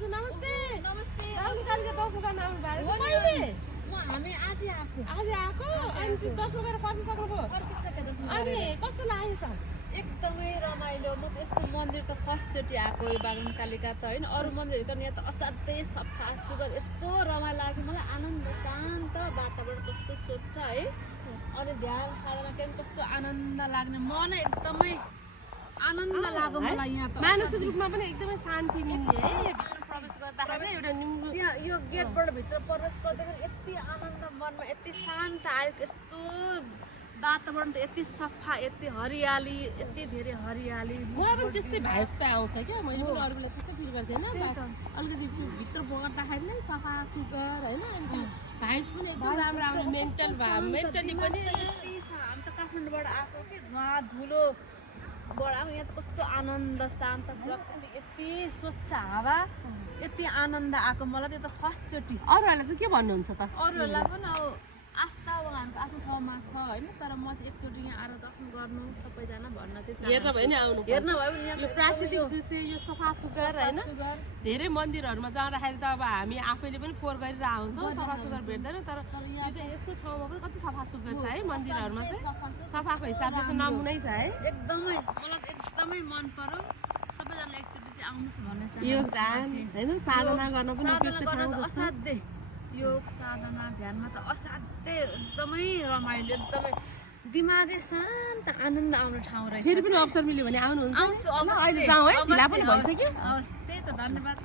दाजु नमस्ते। नमस्ते। कालिका दर्शन गर्न आउनु भएको छ मैले हामी आज आएको अनि त्यो दर्शन गरेर फर्किसक्नुभयो? अनि कस्तो लाग्यो त? एकदमै रमाइलो। म त यस्तो मन्दिर त फर्स्टचोटि आएको यो बागनकालिका त होइन, अरू मन्दिर त यहाँ त असाध्यै सफा सुग्घर यस्तो रमाइलो लाग्यो मलाई। आनन्द शान्त वातावरण कस्तो स्वच्छ है, अनि ध्यान साधना पनि कस्तो आनन्द लाग्ने, मन एकदमै आनन्द लाग्यो मलाई। यहाँ त मानसिक रूपमा पनि एकदमै शान्ति मिल्ने है भित्र प्रवेश गर्दाखेरि एउटा निम्बु त्यहाँ यो गेटबाट भित्र प्रवेश गर्दाखेरि यति आनन्द मनमा यति शान्त आयो। यस्तो वातावरण त यति सफा, यति हरियाली, यति धेरै हरियाली। मलाई पनि त्यस्तै भाइब्स त आउँछ क्या। मैले पनि अरूले त्यस्तो फिल गर्थेँ होइन, अलिकति भित्र बग्दाखेरि नै सफा सुग्घर होइन, अनि त्यो भाइब्स पनि एकदम राम्रो आउने। मेन्टली पनि यति छ। हामी त काठमाडौँबाट आएको कि धुवा धुलो बाट आएको, यहाँ त कस्तो आनन्द शान्त प्रकृति, यति स्वच्छ हावा, यति आनन्द आएको मलाई। त्यो त फर्स्टचोटि। अरूहरूलाई चाहिँ के भन्नुहुन्छ त? अरूहरूलाई पनि अब आस्था उहाँहरूको आफ्नो ठाउँमा छ होइन, तर म चाहिँ एकचोटि यहाँ आएर दर्शन गर्नु सबैजना भन्न चाहिँ हेर्न भयो नि आउनु हेर्न भयो नि। यो प्राकृतिक दृश्य, यो सफा सुग्घर होइन। धेरै मन्दिरहरूमा जाँदाखेरि त अब हामी आफैले पनि फोहोर गरेर आउँछौँ, सफा सुग्घर भेट्दैन, तर यो त यस्तो ठाउँमा पनि कति सफा सुग्घर छ है। मन्दिरहरूमा चाहिँ सफाको हिसाबले त नमुनै छ है। एकदमै मलाई एकदमै मन पर्यो। सबैजनाले एकचोटि चाहिँ आउनुहोस् भन्ने यो चाहन्छु। ध्यान होइन, साधना गर्न पनि साधना गर्न त असाध्यै, योग साधना ध्यानमा त असाध्यै एकदमै रमाइलो, एकदमै दिमागै शान्त आनन्द आउने ठाउँ रहेछ। फेरि पनि अवसर मिल्यो भने आउनुहुन्छ। आउँछु अहिले जाउँ है, ढिला पनि भइसक्यो। हवस्, त्यही त, धन्यवाद।